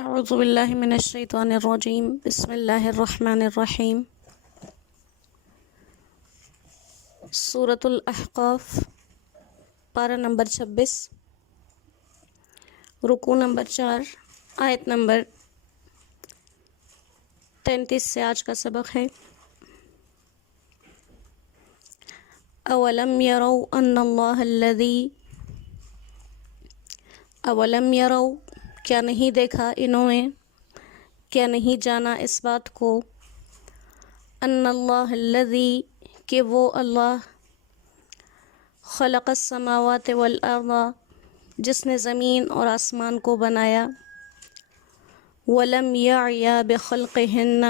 اعوذ باللہ من الشیطان الرجیم بسم اللہ الرحمن الرحیم۔ سورۃ الاحقاف، پارہ نمبر 26، رکوع نمبر 4، آیت نمبر 33 سے آج کا سبق ہے۔ اولم یروا ان اللہ الذی، اولم یروا، کیا نہیں دیکھا انہوں نے، کیا نہیں جانا اس بات کو، ان اللہ الذی، کہ وہ اللہ، خلق السماوات والارض، جس نے زمین اور آسمان کو بنایا، ولم یعی بخلقہن،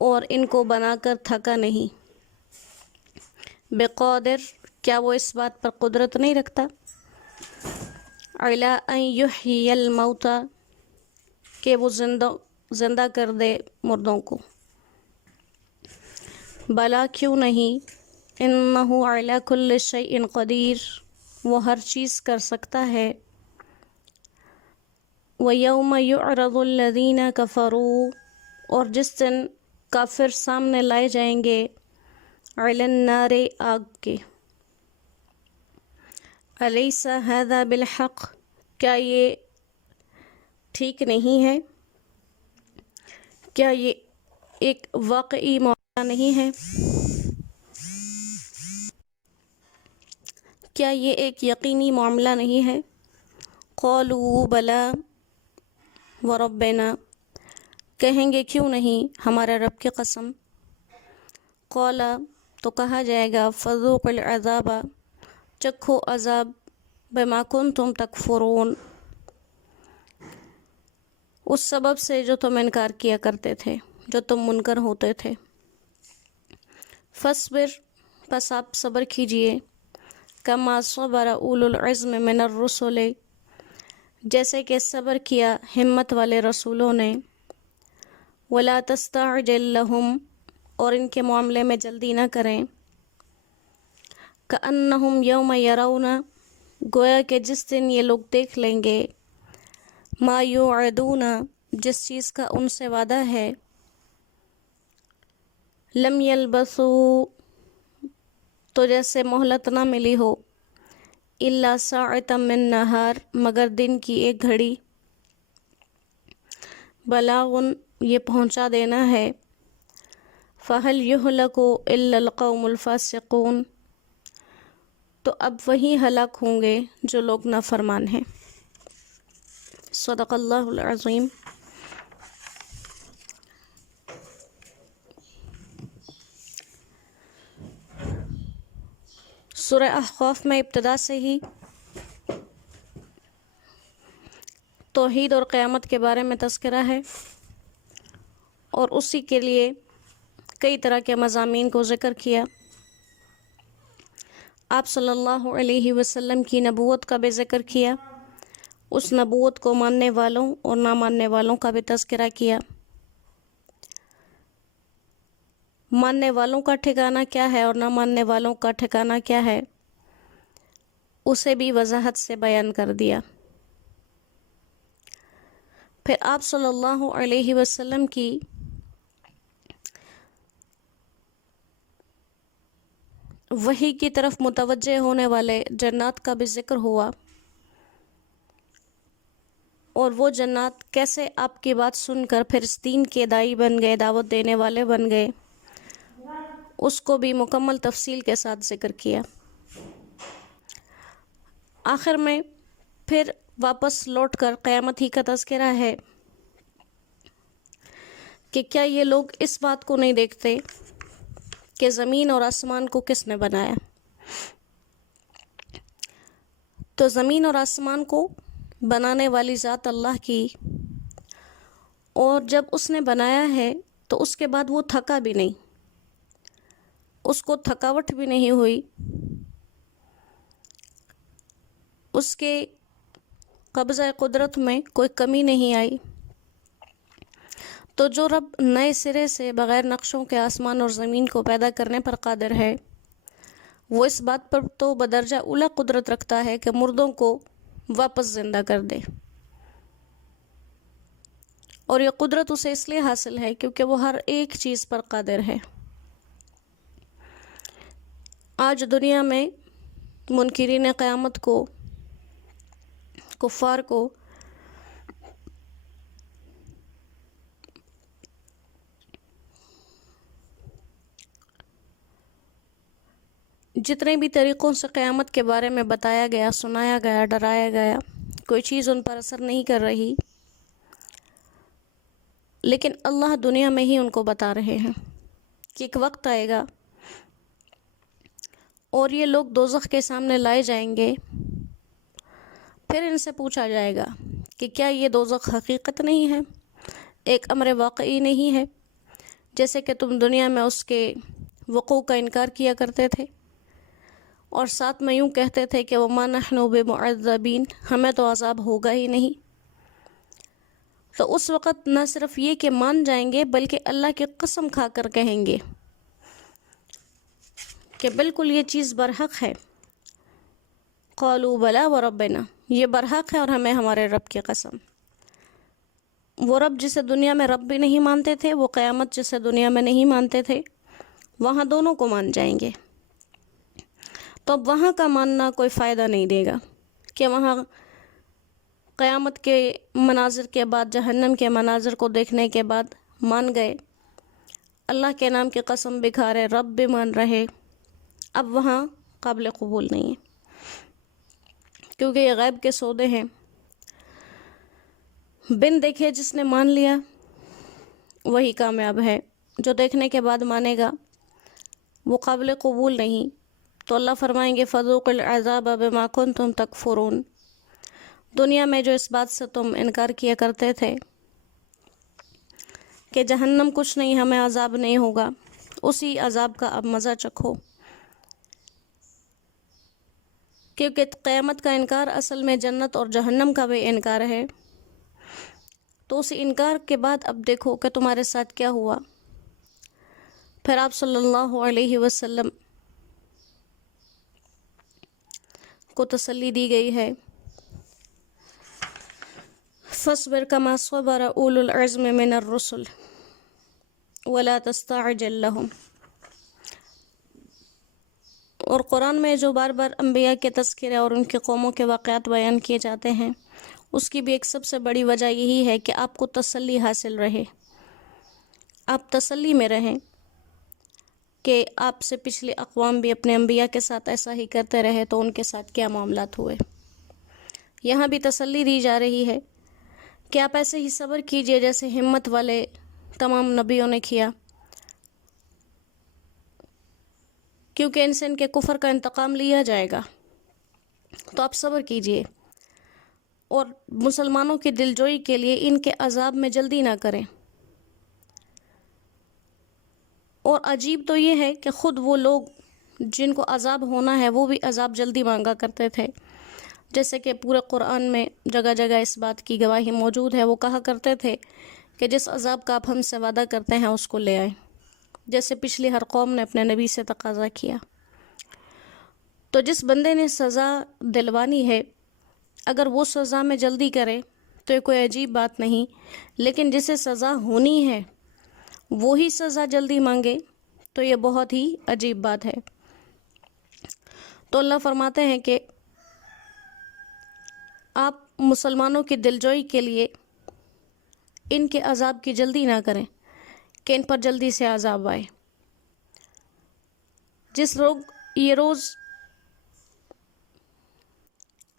اور ان کو بنا کر تھکا نہیں، بقادر، کیا وہ اس بات پر قدرت نہیں رکھتا، علی ان یحیی الموتى، کہ وہ زندہ کر دے مردوں کو، بلا کیوں نہیں، انہ علی کل شیء قدیر، وہ ہر چیز کر سکتا ہے، ویوم یعرض الذین کفروا، اور جس دن کافر سامنے لائے جائیں گے، علی النار، آگ کے، الیس ھذا بالحق، کیا یہ ٹھیک نہیں ہے، کیا یہ ایک واقعی معاملہ نہیں ہے، کیا یہ ایک یقینی معاملہ نہیں ہے، قالوا بلی وربنا، کہیں گے کیوں نہیں ہمارے رب کی قسم، قال، تو کہا جائے گا، فذوقوا العذاب، چکھو عذاب، بما کنتم تکفرون، اس سبب سے جو تم انکار کیا کرتے تھے، جو تم منکر ہوتے تھے، فاصبر، پس آپ صبر کیجئے، کما صبر اولو العزم من الرسل، جیسے کہ صبر کیا ہمت والے رسولوں نے، ولا تستعجل لهم، اور ان کے معاملے میں جلدی نہ کریں، کأنہم یوم یرون، گویا کہ جس دن یہ لوگ دیکھ لیں گے، ما یوعدون، جس چیز کا ان سے وعدہ ہے، لم یلبثوا، تو جیسے مہلت نہ ملی ہو، الا ساعۃ من نہار، مگر دن کی ایک گھڑی، بلاغ، یہ پہنچا دینا ہے، فہل یہلک الا القوم الفاسقون، تو اب وہی ہلاک ہوں گے جو لوگ نافرمان ہیں۔ صدق اللہ العظیم۔ سورہ احقاف میں ابتدا سے ہی توحید اور قیامت کے بارے میں تذکرہ ہے، اور اسی کے لیے کئی طرح کے مضامین کو ذکر کیا۔ آپ صلی اللہ علیہ وسلم کی نبوت کا بھی ذکر کیا، اس نبوت کو ماننے والوں اور نہ ماننے والوں کا بھی تذکرہ کیا، ماننے والوں کا ٹھکانہ کیا ہے اور نہ ماننے والوں کا ٹھکانہ کیا ہے، اسے بھی وضاحت سے بیان کر دیا۔ پھر آپ صلی اللہ علیہ وسلم کی وحی کی طرف متوجہ ہونے والے جنات کا بھی ذکر ہوا، اور وہ جنات کیسے آپ کی بات سن کر پھر اس دین کے داعی بن گئے، دعوت دینے والے بن گئے، اس کو بھی مکمل تفصیل کے ساتھ ذکر کیا۔ آخر میں پھر واپس لوٹ کر قیامت ہی کا تذکرہ ہے کہ کیا یہ لوگ اس بات کو نہیں دیکھتے کہ زمین اور آسمان کو کس نے بنایا، تو زمین اور آسمان کو بنانے والی ذات اللہ کی، اور جب اس نے بنایا ہے تو اس کے بعد وہ تھکا بھی نہیں، اس کو تھکاوٹ بھی نہیں ہوئی، اس کے قبضہ قدرت میں کوئی کمی نہیں آئی، تو جو رب نئے سرے سے بغیر نقشوں کے آسمان اور زمین کو پیدا کرنے پر قادر ہے، وہ اس بات پر تو بدرجہ اولیٰ قدرت رکھتا ہے کہ مردوں کو واپس زندہ کر دے۔ اور یہ قدرت اسے اس لیے حاصل ہے کیونکہ وہ ہر ایک چیز پر قادر ہے۔ آج دنیا میں منکرین قیامت کو، کفار کو جتنے بھی طریقوں سے قیامت کے بارے میں بتایا گیا، سنایا گیا، ڈرایا گیا، کوئی چیز ان پر اثر نہیں کر رہی، لیکن اللہ دنیا میں ہی ان کو بتا رہے ہیں کہ ایک وقت آئے گا اور یہ لوگ دوزخ کے سامنے لائے جائیں گے، پھر ان سے پوچھا جائے گا کہ کیا یہ دوزخ حقیقت نہیں ہے، ایک امر واقعی نہیں ہے، جیسے کہ تم دنیا میں اس کے وقوع کا انکار کیا کرتے تھے اور ساتھ میں یوں کہتے تھے کہ وَمَا نَحْنُ بِمُعَذَّبِينَ، ہمیں تو عذاب ہوگا ہی نہیں۔ تو اس وقت نہ صرف یہ کہ مان جائیں گے بلکہ اللہ کی قسم کھا کر کہیں گے کہ بالکل یہ چیز برحق ہے۔ قالوا بلا وربنا، یہ برحق ہے اور ہمیں ہمارے رب کی قسم۔ وہ رب جسے دنیا میں رب بھی نہیں مانتے تھے، وہ قیامت جسے دنیا میں نہیں مانتے تھے، وہاں دونوں کو مان جائیں گے۔ تو اب وہاں کا ماننا کوئی فائدہ نہیں دے گا کہ وہاں قیامت کے مناظر کے بعد، جہنم کے مناظر کو دیکھنے کے بعد مان گئے، اللہ کے نام کی قسم بھی کھا رہے، رب بھی مان رہے، اب وہاں قابل قبول نہیں ہے، کیونکہ یہ غیب کے سودے ہیں۔ بن دیکھے جس نے مان لیا وہی کامیاب ہے، جو دیکھنے کے بعد مانے گا وہ قابل قبول نہیں۔ تو اللہ فرمائیں گے فَذُوقُوا الْعَذَابَ بِمَا كُنتُمْ تَكْفُرُونَ، دنیا میں جو اس بات سے تم انکار کیا کرتے تھے کہ جہنم کچھ نہیں، ہمیں عذاب نہیں ہوگا، اسی عذاب کا اب مزہ چکھو، کیونکہ قیامت کا انکار اصل میں جنت اور جہنم کا بھی انکار ہے۔ تو اس انکار کے بعد اب دیکھو کہ تمہارے ساتھ کیا ہوا۔ پھر آپ صلی اللہ علیہ وسلم کو تسلی دی گئی ہے فَاصْبِرْ كَمَا صَبَرَ أُولُو الْعَزْمِ مِنَ الرُّسُلِ وَلَا تَسْتَعْجِلْ لَهُمْ۔ اور قرآن میں جو بار بار انبیاء کے تذکرے اور ان کے قوموں کے واقعات بیان کیے جاتے ہیں، اس کی بھی ایک سب سے بڑی وجہ یہی ہے کہ آپ کو تسلی حاصل رہے، آپ تسلی میں رہیں کہ آپ سے پچھلی اقوام بھی اپنے انبیاء کے ساتھ ایسا ہی کرتے رہے تو ان کے ساتھ کیا معاملات ہوئے۔ یہاں بھی تسلی دی جا رہی ہے کہ آپ ایسے ہی صبر کیجئے جیسے ہمت والے تمام نبیوں نے کیا، کیونکہ ان سے ان کے کفر کا انتقام لیا جائے گا، تو آپ صبر کیجئے اور مسلمانوں کی دلجوئی کے لیے ان کے عذاب میں جلدی نہ کریں۔ اور عجیب تو یہ ہے کہ خود وہ لوگ جن کو عذاب ہونا ہے وہ بھی عذاب جلدی مانگا کرتے تھے، جیسے کہ پورے قرآن میں جگہ جگہ اس بات کی گواہی موجود ہے، وہ کہا کرتے تھے کہ جس عذاب کا آپ ہم سے وعدہ کرتے ہیں اس کو لے آئیں، جیسے پچھلی ہر قوم نے اپنے نبی سے تقاضا کیا۔ تو جس بندے نے سزا دلوانی ہے اگر وہ سزا میں جلدی کرے تو یہ کوئی عجیب بات نہیں، لیکن جسے سزا ہونی ہے وہی سزا جلدی مانگے تو یہ بہت ہی عجیب بات ہے۔ تو اللہ فرماتے ہیں کہ آپ مسلمانوں کی دلجوئی کے لیے ان کے عذاب کی جلدی نہ کریں کہ ان پر جلدی سے عذاب آئے۔ جس لوگ یہ روز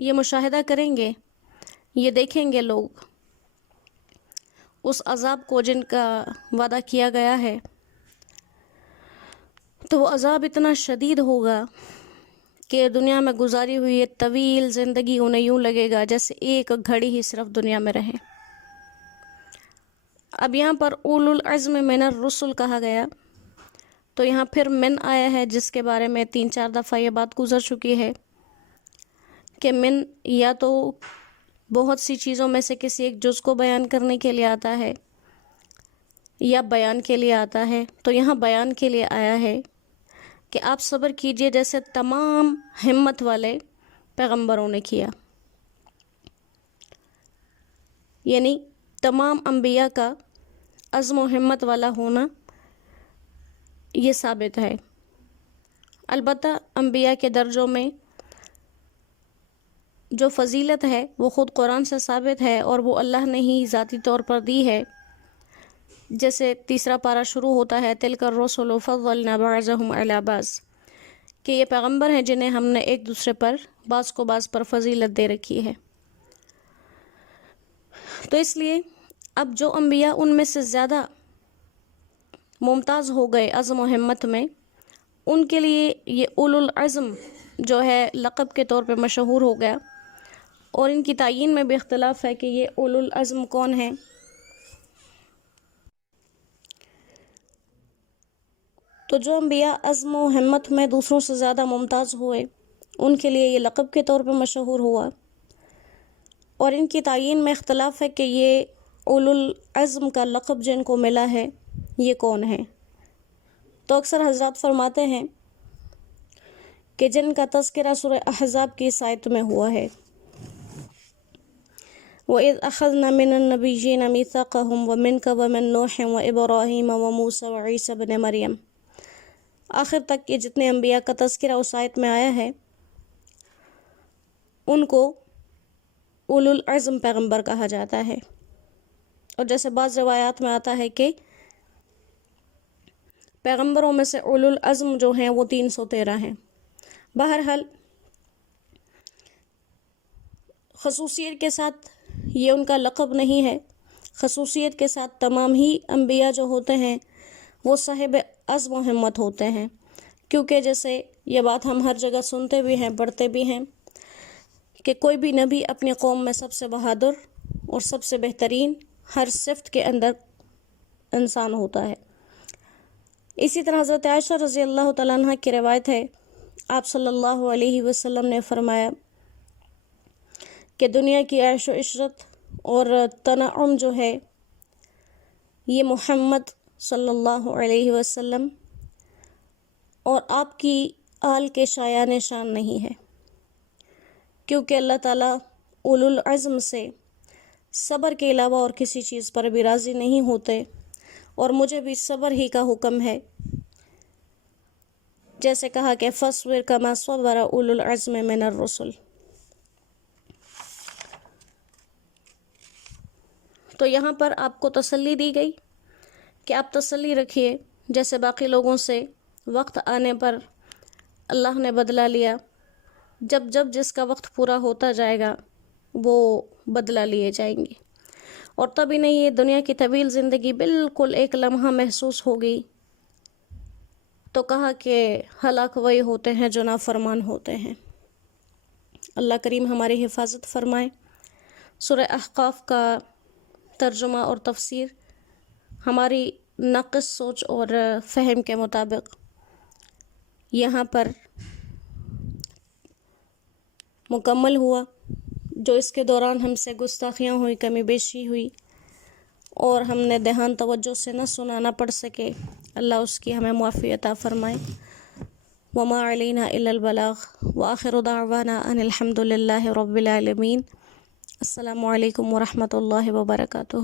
یہ مشاہدہ کریں گے، یہ دیکھیں گے لوگ اس عذاب کو جن کا وعدہ کیا گیا ہے، تو وہ عذاب اتنا شدید ہوگا کہ دنیا میں گزاری ہوئی یہ طویل زندگی انہیں یوں لگے گا جیسے ایک گھڑی ہی صرف دنیا میں رہے۔ اب یہاں پر اولو العزم من الرسل کہا گیا، تو یہاں پھر من آیا ہے جس کے بارے میں 3-4 دفعہ یہ بات گزر چکی ہے کہ من یا تو بہت سی چیزوں میں سے کسی ایک جز کو بیان کرنے کے لیے آتا ہے یا بیان کے لیے آتا ہے، تو یہاں بیان کے لیے آیا ہے کہ آپ صبر کیجئے جیسے تمام ہمت والے پیغمبروں نے کیا، یعنی تمام انبیاء کا عزم و ہمت والا ہونا یہ ثابت ہے۔ البتہ انبیاء کے درجوں میں جو فضیلت ہے وہ خود قرآن سے ثابت ہے، اور وہ اللہ نے ہی ذاتی طور پر دی ہے۔ جیسے تیسرا پارہ شروع ہوتا ہے تِلْکَ الرُّسُلُ فَضَّلْنَا بَعْضَهُمْ عَلَى بَعْضٍ، کہ یہ پیغمبر ہیں جنہیں ہم نے ایک دوسرے پر بعض کو بعض پر فضیلت دے رکھی ہے۔ تو اس لیے اب جو انبیاء ان میں سے زیادہ ممتاز ہو گئے عزم و ہمت میں، ان کے لیے یہ اولو العزم جو ہے لقب کے طور پہ مشہور ہو گیا، اور ان کی تعیین میں بھی اختلاف ہے کہ یہ اولو العزم کون ہیں۔ تو جو انبیاء عزم و ہمت میں دوسروں سے زیادہ ممتاز ہوئے، ان کے لیے یہ لقب کے طور پہ مشہور ہوا، اور ان کی تعیین میں اختلاف ہے کہ یہ اولو العزم کا لقب جن کو ملا ہے یہ کون ہے۔ تو اکثر حضرات فرماتے ہیں کہ جن کا تذکرہ سورہ احزاب کی اس آیت میں ہوا ہے، وَإِذْ أَخَذْنَا مِنَ النَّبِيِّينَ مِيثَاقَهُمْ وَمِنْكَ وَمِن نُوحٍ وَإِبْرَاهِيمَ وَمُوسَىٰ وَعِيسَىٰ ابْنِ مریم، آخر تک یہ جتنے انبیاء کا تذکرہ اس آیت میں آیا ہے ان کو اولو العزم پیغمبر کہا جاتا ہے۔ اور جیسے بعض روایات میں آتا ہے کہ پیغمبروں میں سے اولو العزم جو ہیں وہ 313 ہیں۔ بہرحال خصوصیت کے ساتھ یہ ان کا لقب نہیں ہے، خصوصیت کے ساتھ تمام ہی انبیاء جو ہوتے ہیں وہ صاحب عزم و ہمت ہوتے ہیں، کیونکہ جیسے یہ بات ہم ہر جگہ سنتے بھی ہیں، پڑھتے بھی ہیں کہ کوئی بھی نبی اپنی قوم میں سب سے بہادر اور سب سے بہترین ہر صفت کے اندر انسان ہوتا ہے۔ اسی طرح حضرت عائشہ رضی اللہ تعالیٰ عنہ کی روایت ہے، آپ صلی اللہ علیہ وسلم نے فرمایا کہ دنیا کی عیش و عشرت اور تنعم جو ہے یہ محمد صلی اللہ علیہ وسلم اور آپ کی آل کے شایان شان نہیں ہے، کیونکہ اللہ تعالیٰ اولو العزم سے صبر کے علاوہ اور کسی چیز پر بھی راضی نہیں ہوتے، اور مجھے بھی صبر ہی کا حکم ہے، جیسے کہا کہ فَاصْبِرْ كَمَا صَبَرَ أُولُو الْعَزْمِ مِنَ الرُّسُلِ۔ تو یہاں پر آپ کو تسلی دی گئی کہ آپ تسلی رکھیے، جیسے باقی لوگوں سے وقت آنے پر اللہ نے بدلہ لیا، جب جب جس کا وقت پورا ہوتا جائے گا وہ بدلہ لیے جائیں گے، اور تبھی نہیں یہ دنیا کی طویل زندگی بالکل ایک لمحہ محسوس ہوگی۔ تو کہا کہ ہلاک وہی ہوتے ہیں جو نافرمان ہوتے ہیں۔ اللہ کریم ہماری حفاظت فرمائے۔ سورہ احقاف کا ترجمہ اور تفسیر ہماری ناقص سوچ اور فہم کے مطابق یہاں پر مکمل ہوا۔ جو اس کے دوران ہم سے گستاخیاں ہوئی، کمی بیشی ہوئی، اور ہم نے دھیان توجہ سے نہ سنا، نہ پڑھ سکے، اللہ اس کی ہمیں معافی عطا فرمائے۔ وما علینا الا البلاغ، وآخر دعوانا ان الحمد للہ رب العالمین۔ السلام علیکم ورحمۃ اللہ وبرکاتہ۔